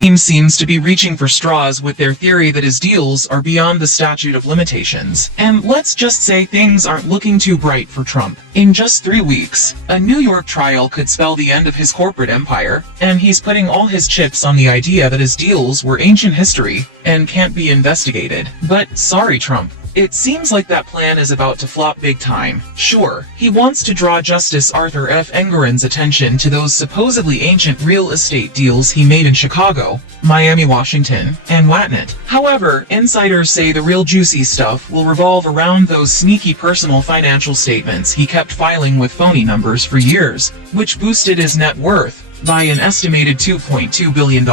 team seems to be reaching for straws with their theory that his deals are beyond the statute of limitations. And let's just say things aren't looking too bright for Trump. In just 3 weeks, a New York trial could spell the end of his corporate empire, and he's putting all his chips on the idea that his deals were ancient history and can't be investigated. But sorry, Trump. It seems like that plan is about to flop big time. Sure, he wants to draw Justice Arthur F. Engoron's attention to those supposedly ancient real estate deals he made in Chicago, Miami, Washington, and whatnot. However, insiders say the real juicy stuff will revolve around those sneaky personal financial statements he kept filing with phony numbers for years, which boosted his net worth by an estimated $2.2 billion.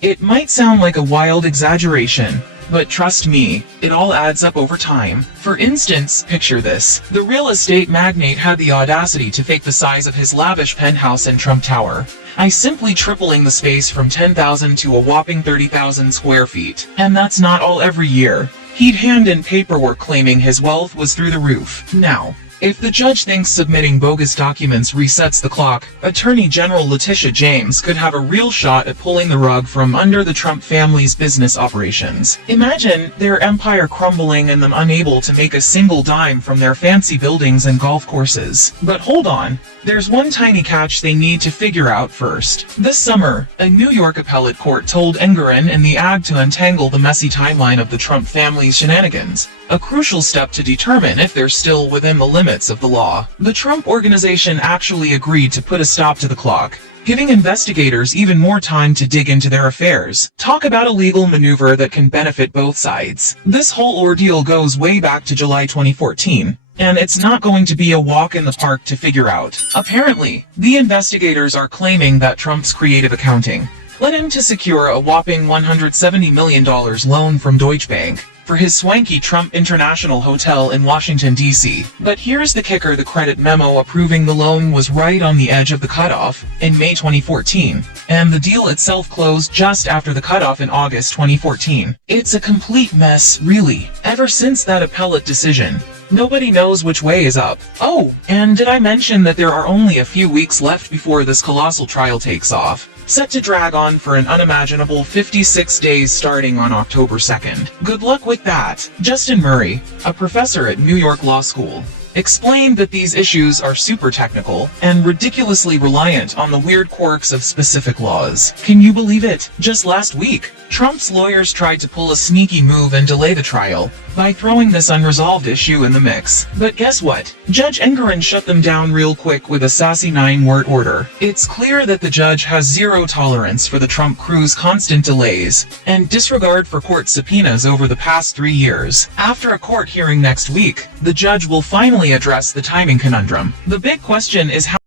It might sound like a wild exaggeration, but trust me, it all adds up over time. For instance, picture this. The real estate magnate had the audacity to fake the size of his lavish penthouse in Trump Tower by simply tripling the space from 10,000 to a whopping 30,000 square feet. And that's not all every year. He'd hand in paperwork claiming his wealth was through the roof. Now, if the judge thinks submitting bogus documents resets the clock, Attorney General Leticia James could have a real shot at pulling the rug from under the Trump family's business operations. Imagine their empire crumbling and them unable to make a single dime from their fancy buildings and golf courses. But hold on, there's one tiny catch they need to figure out first. This summer, a New York appellate court told Engoron and the AG to untangle the messy timeline of the Trump family's shenanigans, a crucial step to determine if they're still within the limits of the law. The Trump organization actually agreed to put a stop to the clock, giving investigators even more time to dig into their affairs. Talk about a legal maneuver that can benefit both sides. This whole ordeal goes way back to July 2014. And it's not going to be a walk in the park to figure out. Apparently, the investigators are claiming that Trump's creative accounting led him to secure a whopping $170 million loan from Deutsche Bank for his swanky Trump International Hotel in Washington, D.C. But here's the kicker: the credit memo approving the loan was right on the edge of the cutoff in May 2014, and the deal itself closed just after the cutoff in August 2014. It's a complete mess, really. Ever since that appellate decision, nobody knows which way is up. Oh, and did I mention that there are only a few weeks left before this colossal trial takes off, set to drag on for an unimaginable 56 days starting on October 2nd. Good luck with that. Justin Murray, a professor at New York Law School, explained that these issues are super technical and ridiculously reliant on the weird quirks of specific laws. Can you believe it? Just last week, Trump's lawyers tried to pull a sneaky move and delay the trial by throwing this unresolved issue in the mix. But guess what? Judge Engoron shut them down real quick with a sassy 9-word order. It's clear that the judge has zero tolerance for the Trump crew's constant delays and disregard for court subpoenas over the past 3 years. After a court hearing next week, the judge will finally address the timing conundrum. The big question is how